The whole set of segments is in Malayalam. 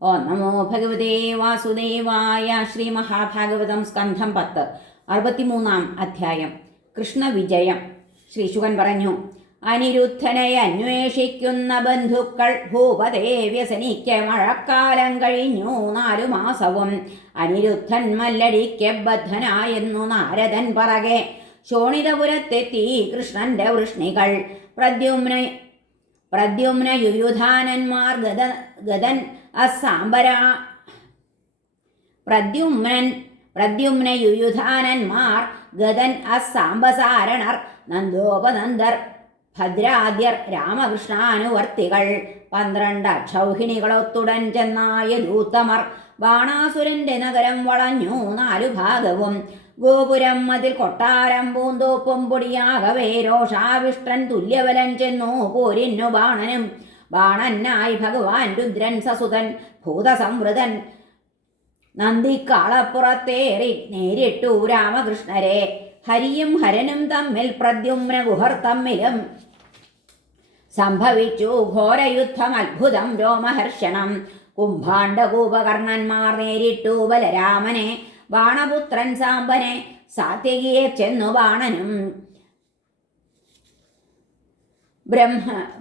ഓം നമോ ഭഗവതേ വാസുദേവായ. ശ്രീ മഹാഭാഗവതം സ്കന്ധം 10 63 അധ്യായം. കൃഷ്ണവിജയം. ശ്രീശുകൻ പറഞ്ഞു: അനിരുദ്ധനെ അന്വേഷിക്കുന്ന ബന്ധുക്കൾ ഭൂപതേ വ്യസനിക്ക് മഴക്കാലം കഴിഞ്ഞു 4 മാസവും. അനിരുദ്ധൻ മല്ലടിക്ക് ബദ്ധനായെന്നു നാരദൻ പറകെ ശോണിതപുരത്തെത്തി കൃഷ്ണന്റെ വൃഷ്ണികൾ. പ്രദ്യുമ്ന യുയുധാനന്മാർ ഗതൻ അസാംബരാ പ്രദ്യുമ്ന യുയുധാനന്മാർ ഗതൻ അസാംബസാരണർ നന്ദോപനന്ദർ ഭദ്രാദ്യർ രാമകൃഷ്ണാനുവർത്തികൾ 12 അക്ഷൗഹിണികളൊത്തുടൻ ചെന്നായ ദൂത്തമർ. ബാണാസുരന്റെ നഗരം വളഞ്ഞു 4 ഭാഗവും. ഗോപുരം മതിൽ കൊട്ടാരം പൂന്തോപ്പും പൊടിയാകവേ രോഷാവിഷ്ടൻ തുല്യബലൻ ചെന്നു പോരിന്നു ബാണനും. ബാണനായി ഭഗവാൻ രുദ്രൻ സസുതൻ ഭൂതസംവൃതൻ നന്ദിക്കാളപ്പുറത്തേറി നേരിട്ടു രാമകൃഷ്ണരെ. ഹരിയും ഹരനും തമ്മിൽ പ്രദ്യുമ്ന ഗുഹർ തമ്മിലും സംഭവിച്ചു ഘോരയുദ്ധം അത്ഭുതം രോമഹർഷണം. കുംഭാണ്ഡകൂപകർണന്മാർ നേരിട്ടു ബലരാമനെ. ബാണപുത്രൻ സാംബനെ സാത്യകിയെ ചെന്നു ബാണനും.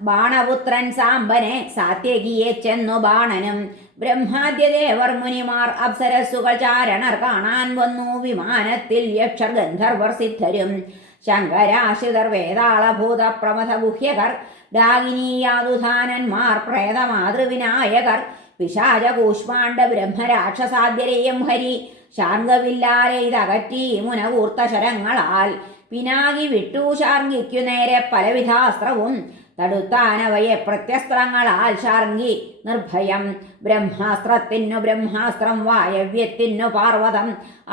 ബാണപുത്രൻ സാംബനെ സാത്യകിയെ ചെന്നു ബാണനും. ബ്രഹ്മാദ്യദേവർ മുനിമാർ അപ്സരസ്സുകൾ ചാരണർ കാണാൻ വന്നു വിമാനത്തിൽ. യക്ഷർ ഗന്ധർവർ സിദ്ധരും ശങ്കരാശ്രിതർ വേതാളഭൂത പ്രമഥ ഗുഹ്യകർ ഡാകിനീയാതുധാനന്മാർ പ്രേതമാതൃവിനായകർ പിശാച കൂഷ്മാണ്ഡ ബ്രഹ്മരാക്ഷസാദ്യരെയും ഹരി ശാർഗവില്ലാലെ ഇതകറ്റി മുനകൂർത്ത ശരങ്ങളാൽ. പിനാകി വിട്ടു ശാർഗിക്കു നേരെ പലവിധാസ്ത്രവും തടുത്താനവയെ പ്രത്യസ്ത്രങ്ങളാൽ ശാർഗി നിർഭയം. ബ്രഹ്മാസ്ത്രത്തിനു ബ്രഹ്മാസ്ത്രം, വായവ്യത്തിനു പാർവതം,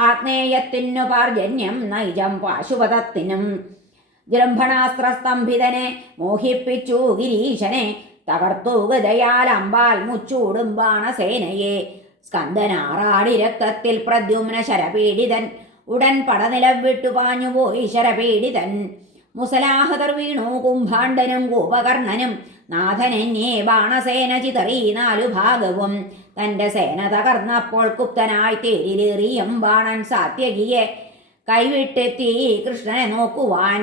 ആഗ്നേയത്തിനു പാർജന്യം, നൈജം പാശുപതത്തിനും. ജൃംഭണാസ്ത്രസ്തംഭിതനെ മോഹിപ്പിച്ചു ഗിരീശനെ, തകർത്തു ഗദയാൽ അമ്പാൽ മുച്ചൂടും ബാണസേനയെ. സ്കന്ദനാറാടി രക്തത്തിൽ പ്രദ്യുമ്ന ശരപീഡിതൻ, ഉടൻ പടനിലം വിട്ടു പാഞ്ഞുപോയി ശരപീഡിതൻ. മുസലാഹതർ വീണു കുംഭാണ്ഡനും കൂപകർണനും. നാഥനെന്നെ ബാണസേന ചിതറി 4 ഭാഗവും. തന്റെ സേന തകർന്നപ്പോൾ കുപ്തനായി തേരിലേറിയും ബാണൻ സാത്യകിയെ കൈവിട്ടെത്തി കൃഷ്ണനെ നോക്കുവാൻ.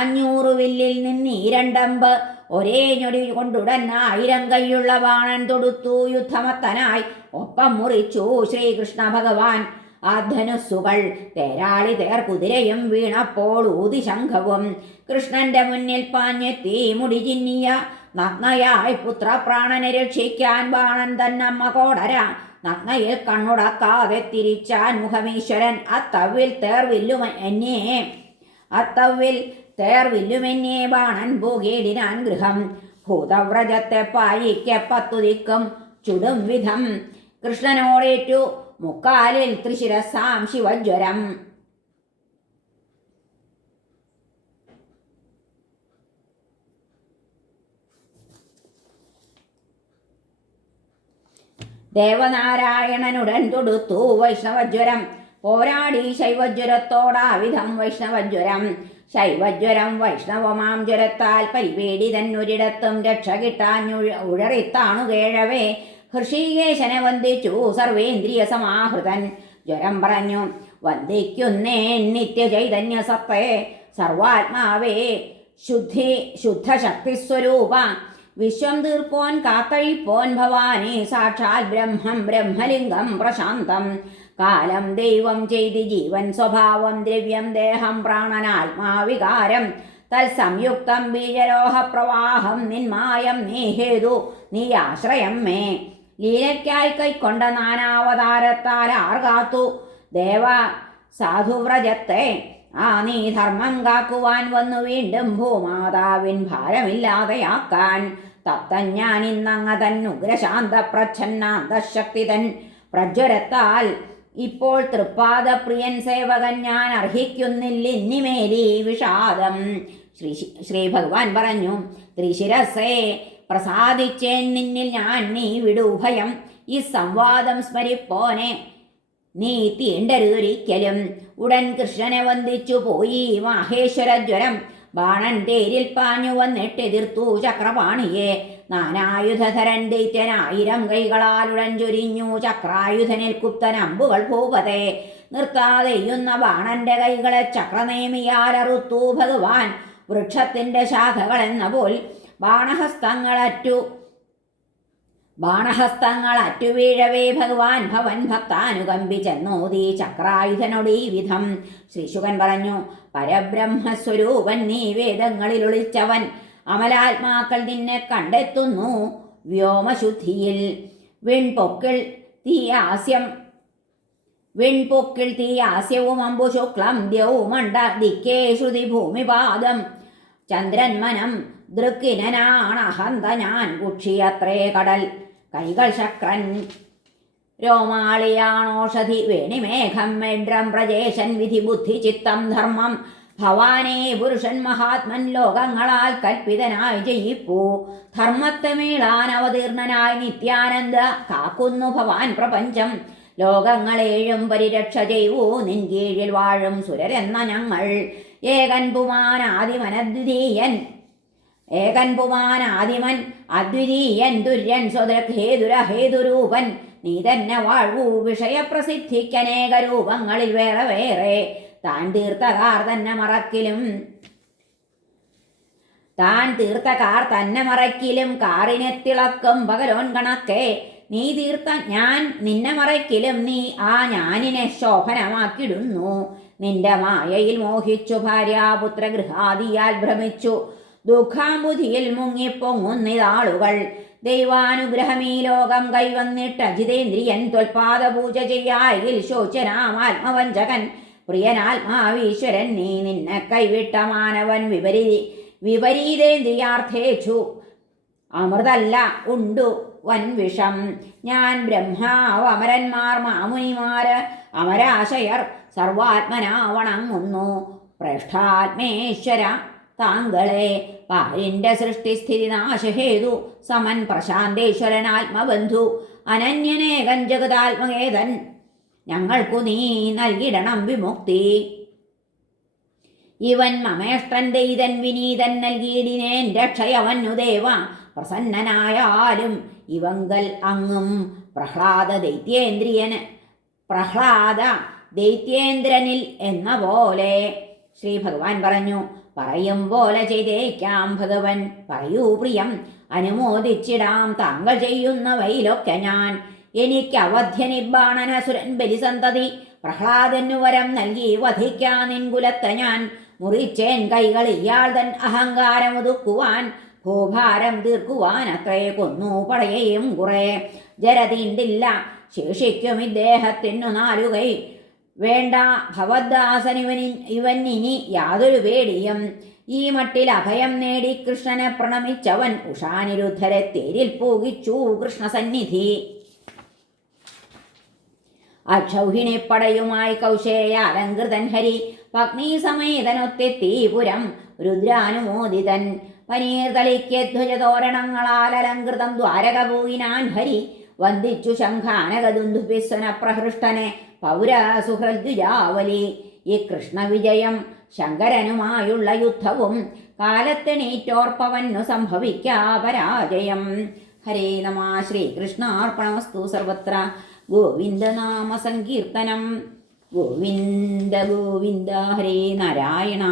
500 വില്ലിൽ നിന്നീരണ്ടമ്പ് ഒരേ ഞൊടി കൊണ്ടുടൻ 1000 കൈയുള്ള ബാണൻ തൊടുത്തു യുദ്ധമത്തനായി. ഒപ്പം മുറിച്ചു ശ്രീകൃഷ്ണ ഭഗവാൻ ആ ധനുസ്സുകൾ. തേരാളി തേർ കുതിരയും വീണപ്പോൾ ഊതിശംഖവും. കൃഷ്ണന്റെ മുന്നിൽ പാഞ്ഞെത്തി മുടി ചിന്നിയ നഗ്നയായി പുത്രപ്രാണനെ രക്ഷിക്കാൻ ബാണൻ തന്നമ്മ കോടര. നഗ്നയിൽ കണ്ണുടക്കാതെ തിരിച്ചാൻ മുഖമീശ്വരൻ. അത്തവിൽ തേർവില്ലുമെന്നേ ബാണൻ ഭൂകേടിനാൻ ഗൃഹം. ഭൂതവ്രജത്തെ പായിക്ക് 10 ദിക്കും ചുടും വിധം. കൃഷ്ണനോടേറ്റു മുക്കാലിൽ ത്രിശിരസാം ശിവജ്വരം. ദേവനാരായണനുടൻ തൊടുത്തു വൈഷ്ണവജ്വരം. പോരാടി ശൈവജ്വരത്തോടാവിധം വൈഷ്ണവജ്വരം. ശൈവജ്വരം വൈഷ്ണവമാം ജ്വരത്താൽ പരിപീഡിതൻ ഒരിടത്തും രക്ഷ കിട്ടാൻ ഉഴറിത്താണു കേഴവേ. ഹൃഷീകേശനെ വന്ദിച്ചു സർവേന്ദ്രിയ സമാഹൃതൻ. ജ്വരം പറഞ്ഞു: വന്ദിക്കുന്നേൻ നിത്യചൈതന്യ സത്തേ, സർവാത്മാവേ, ശുദ്ധശക്തിസ്വരൂപ, വിശ്വം തീർപ്പോൻ കാത്തഴിപ്പോൻ ഭവാനി, സാക്ഷാൽ ബ്രഹ്മം ബ്രഹ്മലിംഗം പ്രശാന്തം. കാലം ദൈവം ചെയ്തി ജീവൻ സ്വഭാവം, ദ്രവ്യം ദേഹം പ്രാണനാത്മാവികാരം, തത്സംയുക്തം ബീജരോഹ പ്രവാഹം. നിന്മായം നീ ഹേതു, നീ ആശ്രയം മേ. ലീലയ്ക്കായി കൈക്കൊണ്ട നാനാവതാരത്താൽ ആർകാത്തു ദേവ സാധുവ്രജത്തെ. നീ ധർമ്മം കാക്കുവാൻ വന്നു വീണ്ടും ഭൂമാതാവിൻ ഭാരമില്ലാതെയാക്കാൻ. തത്തൻ ഞാൻ ഇന്നങ്ങ തന്നുഗ്രശാന്ത പ്രച്ഛന്നാന്തശക്തി തൻ പ്രജ്വരത്താൽ. ഇപ്പോൾ തൃപ്പാദപ്രിയൻ സേവകൻ ഞാൻ അർഹിക്കുന്നില്ലിന്നിമേലി വിഷാദം. ശ്രീ ഭഗവാൻ പറഞ്ഞു: ത്രിശിരസേ, പ്രസാദിച്ചേൻ നിന്നിൽ ഞാൻ, നീ വിടൂ ഭയം. ഈ സംവാദം സ്മരിപ്പോനെ നീ തീണ്ടരുതൊരിക്കലും. ഉടൻ കൃഷ്ണനെ വന്ദിച്ചു പോയി മാഹേശ്വരജ്വരം. ബാണൻ തേരിൽ പാഞ്ഞു വന്നിട്ടെതിർത്തു ചക്രപാണിയെ. നാനായുധധരൻ ദൈത്യനായിരം കൈകളാലുടൻ ചൊരിഞ്ഞു ചക്രായുധനിൽ കുപ്തൻ അമ്പുകൾ ഭൂപതേ നിർത്താതെയ്യുന്ന ബാണന്റെ കൈകളെ ചക്രനേമിയാലറുത്തു ഭഗവാൻ വൃക്ഷത്തിന്റെ ശാഖകൾ എന്ന പോൽ ബാണഹസ്തങ്ങൾ വീഴവേ ഭഗവാൻ ഭവൻ ഭക്താനുകമ്പിച്ചെന്നോതി ചക്രായുധനോട് ഈ വിധം. ശ്രീശുകൻ പറഞ്ഞു, പരബ്രഹ്മസ്വരൂപൻ നീ വേദങ്ങളിൽ ഒളിച്ചവൻ, അമലാത്മാക്കൾ നിന്നെ കണ്ടെത്തുന്നു വ്യോമശുദ്ധിയിൽ. വിൺപൊക്കിൾ തീയാസ്യവും അമ്പുശുക്ലം ദ്യൗമണ്ഡ ദിക്കേ ശ്രുതി ഭൂമിപാദം ചന്ദ്രന്മനം ദൃക്കിനാണഹന്ത ഞാൻ കുക്ഷിയത്രേ കടൽ കൈകൾ ശക്രൻ രോമാളിയാണോഷധി വേണിമേഘം മേഡ്രം പ്രജേശൻ വിധി ബുദ്ധി ചിത്തം ധർമ്മം ഭവാനേ പുരുഷൻ മഹാത്മൻ ലോകങ്ങളാൽ കൽപ്പിതനായി ജയിപ്പൂ ധർമ്മത്തെ മീളാൻ അവതീർണനായി നിത്യാനന്ദ കാക്കുന്നു ഭവാൻ പ്രപഞ്ചം ലോകങ്ങളേഴും പരിരക്ഷ ചെയ്യൂ നിൻ കീഴിൽ വാഴും സുരരെന്ന ഞങ്ങൾ ഏകൻ പുമാൻ ആദിമൻ അദ്വിതീയൻ തുര്യൻ സ്വദൃഹേതുരഹേതുരൂപൻ നീ തന്നെ വാഴൂ വിഷയപ്രസിദ്ധിക്കനേക രൂപങ്ങളിൽ വേറെ വേറെ താൻ തീർത്തകാർ തന്നെ മറക്കിലും കാറിനെ തിളക്കും പകലോൻ കണക്കെ നീ തീർത്ത ഞാൻ നിന്നെ മറക്കിലും നീ ആ ഞാനിനെ ശോഭനമാക്കിടുന്നു നിന്റെ മായയിൽ മോഹിച്ചു ഭാര്യാപുത്രഗൃഹാദിയാൽ ഭ്രമിച്ചു ദുഃഖാമുധിയിൽ മുങ്ങിപ്പൊങ്ങുന്നിതാളുകൾ ദൈവാനുഗ്രഹമീ ലോകം കൈവന്നിട്ട് അജിതേന്ദ്രിയൻ ത്വൽപാദ പൂജ ചെയ്യായിൽ ശോചനാമാത്മവഞ്ചകൻ പ്രിയനാത്മാവീശ്വരൻ നീ നിന്നെ കൈവിട്ട മാനവൻ വിപരീതേന്ദ്രിയാർത്ഥേച്ചു അമൃതല്ല ഉണ്ടു വൻവിഷം ഞാൻ ബ്രഹ്മാവ് അമരന്മാർ മാമുനിമാര് അമരാശയർ സർവാത്മനാ വണങ്ങുന്നു പ്രേഷ്ഠാത്മേശ്വര താങ്കളെ പാരിന്റെ സൃഷ്ടിസ്ഥിതി നാശഹേതു സമൻ പ്രശാന്തേശ്വരൻ ആത്മബന്ധു അനന്യനേകൻ ജഗതാത്മകേതൻ ഞങ്ങൾക്കു നീ നൽകിടണം വിമുക്തി ഇവൻ മമേഷ്ടൻ ദൈതൻ വിനീതൻ നൽകിയിടിനേൻ രക്ഷയവന്നു ദേവ പ്രസന്നനായാലും ഇവങ്കൽ അങ്ങും പ്രഹ്ലാദ ദൈത്യേന്ദ്രനിൽ എന്ന പോലെ. ശ്രീ ഭഗവാൻ പറഞ്ഞു, പറയും പോലെ ചെയ്തേക്കാം ഭഗവൻ, പറയൂ പ്രിയം, അനുമോദിച്ചിടാം താങ്കൾ ചെയ്യുന്നവയിലൊക്കെ ഞാൻ. എനിക്ക് അവധ്യനിബാണനസുരൻ ബലിസന്തതി പ്രഹ്ലാദനു വരം നൽകി വധിക്കാൻ നിൻകുലത്തെ ഞാൻ മുറിച്ചേൻ കൈകൾ ഇയാൾ തൻ അഹങ്കാരമൊതുക്കുവാൻ ഭൂഭാരം തീർക്കുവാൻ അത്രേ കൊന്നു പടയേയും കുറെ ജരതീണ്ടില്ല ശേഷിക്കും ഇദ്ദേഹത്തിനു നാലുകൈ വേണ്ട ഇവൻ ഇനി യാതൊരു പേടിയും. ഈ മട്ടിൽ അഭയം നേടി കൃഷ്ണനെ പ്രണമിച്ചവൻ ഉഷാനിരുദ്ധരെ തേരിൽ പൂകിച്ചു കൃഷ്ണസന്നിധി. അക്ഷൗഹിണിപ്പടയുമായി കൗശേയാലങ്കൃതൻ ഹരി പത്നി സമേതനൊത്തെത്തി പുരം രുദ്രാനുമോദിതൻ പനീർതളിക്ക് ധ്വജതോരണങ്ങളാൽ അലങ്കൃതം ദ്വാരക പോയിനാൻ ഹരി വന്ദിച്ചു ശംഖാനകദുന്ദുഭിസ്വന പ്രഹൃഷ്ടനെ പൗരസുഹൃദ്വിജാവലി. ഈ കൃഷ്ണവിജയം ശങ്കരനുമായുള്ള യുദ്ധവും കാലത്തെണീറ്റോർപ്പവന്നു സംഭവിക്കാ പരാജയം. ഹരേ നമ. ശ്രീകൃഷ്ണാർപ്പണമസ്തു. സർവത്ര ഗോവിന്ദനാമ സങ്കീർത്തനം. ഗോവിന്ദ ഗോവിന്ദ. ഹരേ നാരായണ.